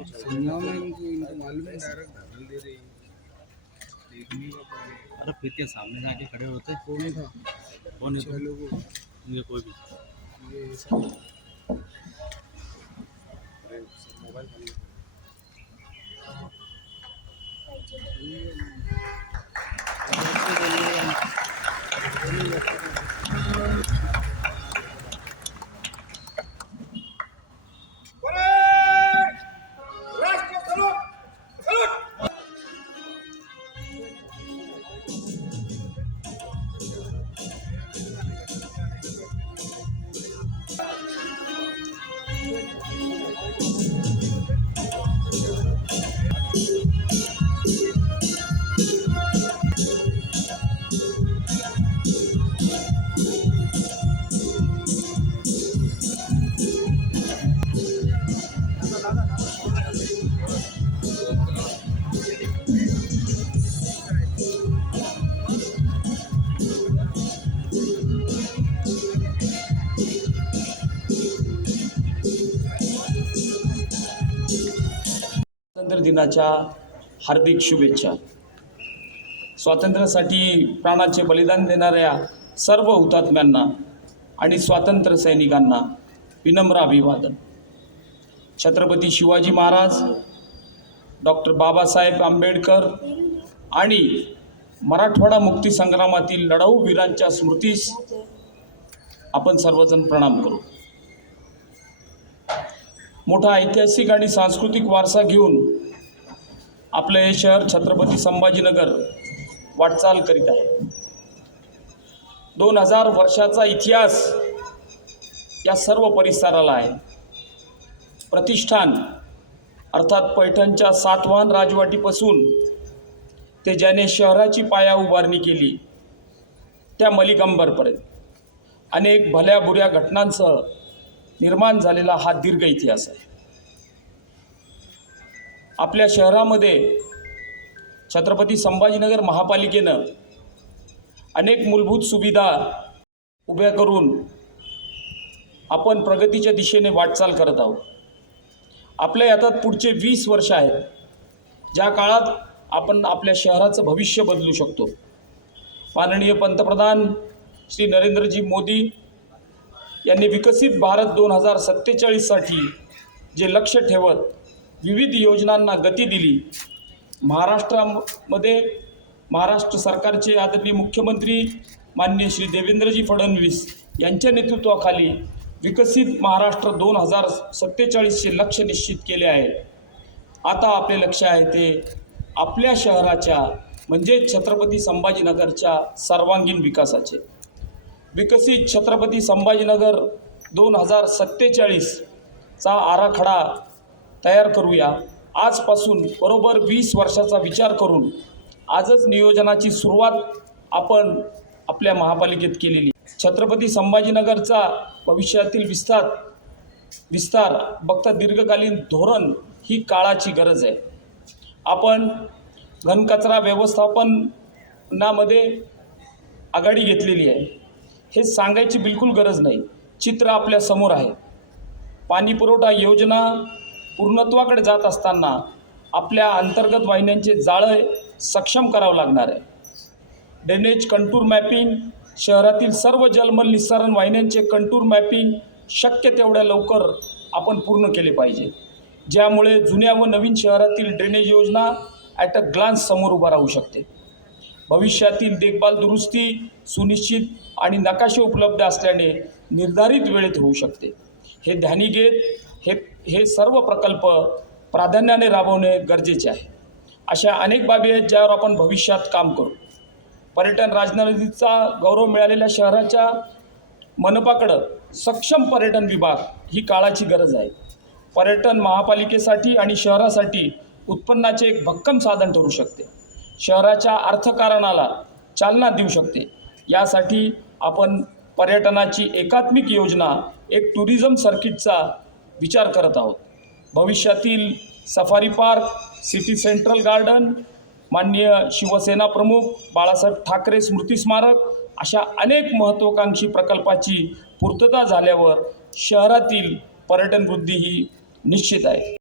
सुनना में इनको मालूम है डायरेक्ट ढाल दे रही देखने का पहले। अरे फिर के सामने जाके खड़े होते कौन था? कौन है छह लोगों मुझे कोई भी ये ऐसा अरे सर मोबाइल खाली स्वातंत्र्य दिनाच्या हार्दिक शुभेच्छा। स्वातंत्र्यासाठी प्राणाचे बलिदान देणाऱ्या सर्व हुतात्म्यांना आणि स्वातंत्र्य सैनिकांना विनम्र अभिवादन। छत्रपती शिवाजी महाराज, डॉक्टर बाबासाहेब आंबेडकर आणि मराठवाडा मुक्ती संग्रामातील लढाऊ वीरांच्या स्मृतीस आपण सर्वजण प्रणाम करू। मोठा ऐतिहासिक आणि सांस्कृतिक वारसा घेऊन आपलं हे शहर छत्रपती संभाजीनगर वाटचाल करीत आहे। 2000 वर्षाचा इतिहास या सर्व परिसराला आहे। प्रतिष्ठान अर्थात पैठणच्या सातवाहन राजवाटीपासून ते ज्याने शहराची पाया उभारणी केली त्या मलिकंबरपर्यंत अनेक भल्या बुऱ्या घटनांसह निर्माण झालेला हा दीर्घ इतिहास आहे। आपल्या शहरामध्ये छत्रपती संभाजीनगर महापालिकेनं अनेक मूलभूत सुविधा उभ्या करून आपण प्रगतीच्या दिशेने वाटचाल करत आहोत। आपल्या हातात पुढचे 20 वर्ष आहेत, ज्या काळात आपण आपल्या शहराचं भविष्य बदलू शकतो। माननीय पंतप्रधान श्री नरेंद्रजी मोदी यांनी विकसित भारत 2047 साठी जे लक्ष्य ठेवत विविध योजनांना गती दिली, महाराष्ट्र सरकारचे आदरणीय मुख्यमंत्री माननीय श्री देवेंद्रजी फडणवीस यांच्या नेतृत्वाखाली विकसित महाराष्ट्र 2047 चे लक्ष्य निश्चित केले आहे। आता आपले लक्ष्य आहे ते आपल्या शहराच्या म्हणजे छत्रपती संभाजीनगरच्या सर्वांगीण विकासाचे। विकसित छत्रपती संभाजीनगर 2047 चा आराखडा तयार करूया। आजपासून बरोबर 20 वर्षाचा विचार करून आजच नियोजनाची सुरुवात आपण आपल्या महापालिकेत केलेली। छत्रपती संभाजीनगरचा भविष्यातील विस्तार बघता दीर्घकालीन धोरण ही काळाची गरज आहे। आपण घनकचरा व्यवस्थापनामध्ये आघाडी घेतलेली आहे, हे सांगायची बिलकुल गरज नाही। चित्र आपल्या समोर आहे। पाणी पुरवठा योजना पूर्णत्वाकडे जात असताना आपल्या अंतर्गत वाहिन्यांचे जाळे सक्षम करावं लागणार आहे। ड्रेनेज कंटूर मॅपिंग, शहरातील सर्व जलमल निस्सारण वाहिन्यांचे कंटूर मॅपिंग शक्य तेवढ्या लवकर आपण पूर्ण केले पाहिजे, ज्यामुळे जुन्या व नवीन शहरातील ड्रेनेज योजना ॲट अ ग्लान्स समोर उभा राहू शकते। भविष्यातील देखभाल दुरुस्ती सुनिश्चित आणि नकाशे उपलब्ध असल्याने निर्धारित वेळेत होऊ शकते। हे ध्यानी घेत हे सर्व प्रकल्प प्राधान्याने राबवणे गरजेचे आहे। अशा अनेक बाबी आहेत ज्यावर आपण भविष्यात काम करू। पर्यटन राजधानीचा गौरव मिळालेल्या शहराच्या मनपाकडं सक्षम पर्यटन विभाग ही काळाची गरज आहे। पर्यटन महापालिकेसाठी आणि शहरासाठी उत्पन्नाचे एक भक्कम साधन ठरू शकते, शहराच्या अर्थकारणाला चालना देऊ शकते। यासाठी आपण पर्यटनाची एकात्मिक योजना, एक टुरिझम सर्किटचा विचार करत आहोत। भविष्यातील safari park, city central garden, माननीय शिवसेना प्रमुख बाळासाहेब ठाकरे स्मृती स्मारक अशा अनेक महत्त्वाकांक्षी प्रकल्पाची पूर्तता झाल्यावर शहरातील पर्यटन वृद्धी ही निश्चित आहे।